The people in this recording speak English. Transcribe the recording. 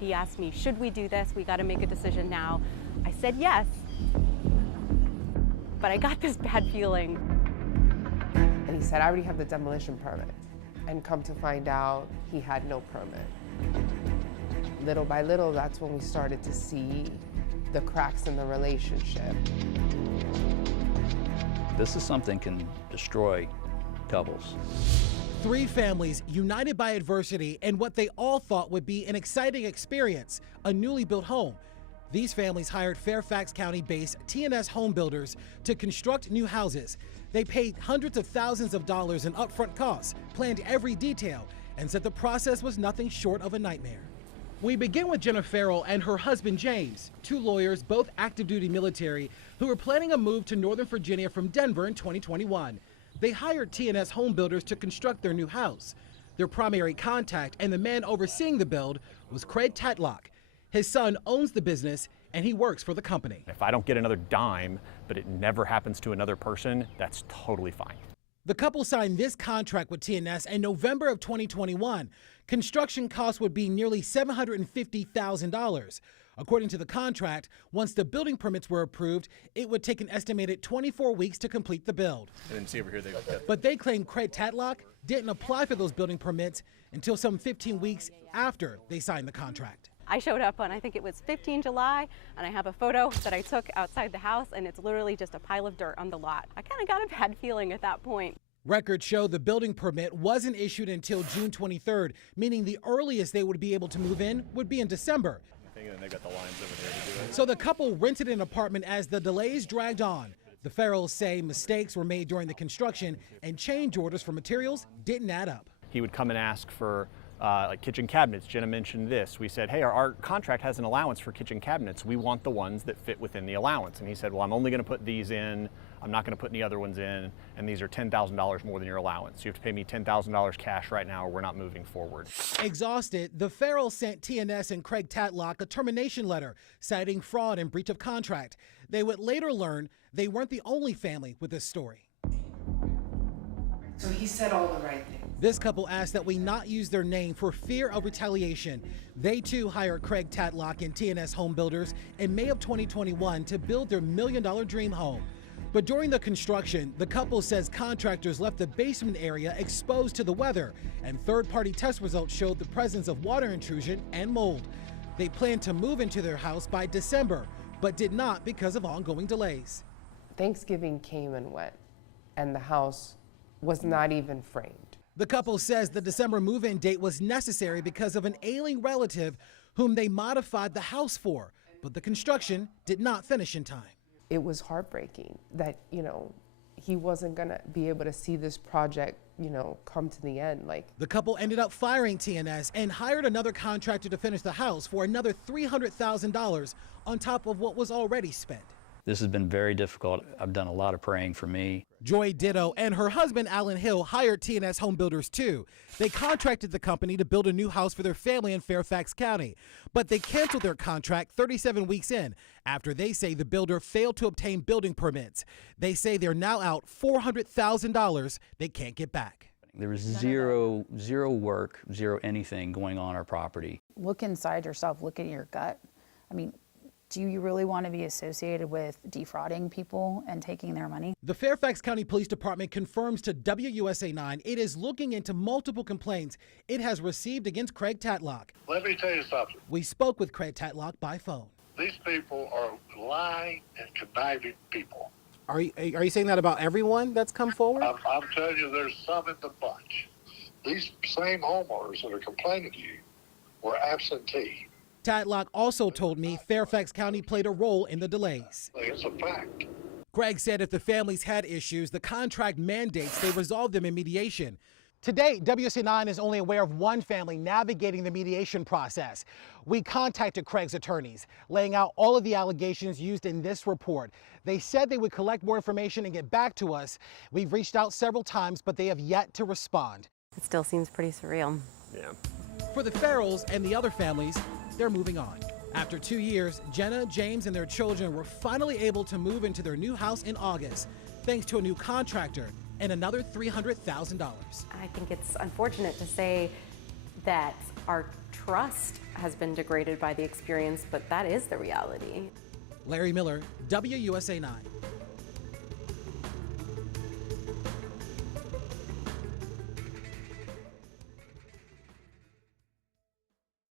He asked me, should we do this? We got to make a decision now. I said yes, but I got this bad feeling. And he said, I already have the demolition permit. And come to find out, he had no permit. Little by little, that's when we started to see the cracks in the relationship. This is something can destroy couples. 3 families united by adversity and what they all thought would be an exciting experience, a newly built home. These families hired Fairfax County-based T&S Homebuilders to construct new houses. They paid hundreds of thousands of dollars in upfront costs, planned every detail, and said the process was nothing short of a nightmare. We begin with James Ferrell and her husband James, 2 lawyers, both active duty military, who were planning a move to Northern Virginia from Denver in 2021. They hired T&S Homebuilders to construct their new house. Their primary contact and the man overseeing the build was Craig Tatlock. His son owns the business and he works for the company. If I don't get another dime, but it never happens to another person, that's totally fine. The couple signed this contract with T&S in November of 2021. Construction costs would be nearly $750,000. According to the contract, once the building permits were approved, it would take an estimated 24 weeks to complete the build. And then see over here, But they claim Craig Tatlock didn't apply for those building permits until some 15 weeks after they signed the contract. I showed up on, I think it was 15 July, and I have a photo that I took outside the house, and it's literally just a pile of dirt on the lot. I kind of got a bad feeling at that point. Records show the building permit wasn't issued until June 23rd, meaning the earliest they would be able to move in would be in December. And they got the lines over there to do it. So the couple rented an apartment as the delays dragged on. The Ferrells say mistakes were made during the construction and change orders for materials didn't add up. He would come and ask for like kitchen cabinets. Jenna mentioned this. We said, hey, our contract has an allowance for kitchen cabinets. We want the ones that fit within the allowance. And he said, well, I'm only going to put these in. I'm not going to put any other ones in. And these are $10,000 more than your allowance. You have to pay me $10,000 cash right now or we're not moving forward. Exhausted, the Ferrells sent T&S and Craig Tatlock a termination letter citing fraud and breach of contract. They would later learn they weren't the only family with this story. So he said all the right things. This couple asked that we not use their name for fear of retaliation. They too hired Craig Tatlock and T&S Homebuilders in May of 2021 to build their $1 million dream home. But during the construction, the couple says contractors left the basement area exposed to the weather, and third-party test results showed the presence of water intrusion and mold. They planned to move into their house by December, but did not because of ongoing delays. Thanksgiving came and went, and the house was not even framed. The couple says the December move-in date was necessary because of an ailing relative whom they modified the house for, but the construction did not finish in time. It was heartbreaking that, he wasn't gonna be able to see this project, come to the end. The couple ended up firing T&S and hired another contractor to finish the house for another $300,000 on top of what was already spent. This has been very difficult. I've done a lot of praying for me. Joy Ditto and her husband, Alan Hill, hired T&S Homebuilders too. They contracted the company to build a new house for their family in Fairfax County, but they canceled their contract 37 weeks in after they say the builder failed to obtain building permits. They say they're now out $400,000 they can't get back. There was zero work, zero anything going on our property. Look inside yourself, look at your gut. I mean, do you really want to be associated with defrauding people and taking their money? The Fairfax County Police Department confirms to WUSA 9 it is looking into multiple complaints it has received against Craig Tatlock. Let me tell you something. We spoke with Craig Tatlock by phone. These people are lying and conniving people. Are you saying that about everyone that's come forward? I'm telling you, there's some in the bunch. These same homeowners that are complaining to you were absentee. Tatlock also told me Fairfax County played a role in the delays. It's a fact. Craig said if the families had issues, the contract mandates they resolve them in mediation. To date, WUSA 9 is only aware of one family navigating the mediation process. We contacted Craig's attorneys, laying out all of the allegations used in this report. They said they would collect more information and get back to us. We've reached out several times, but they have yet to respond. It still seems pretty surreal. Yeah. For the Ferrells and the other families, they're moving on. After 2 years, Jenna, James, and their children were finally able to move into their new house in August, thanks to a new contractor and another $300,000. I think it's unfortunate to say that our trust has been degraded by the experience, but that is the reality. Larry Miller, WUSA 9.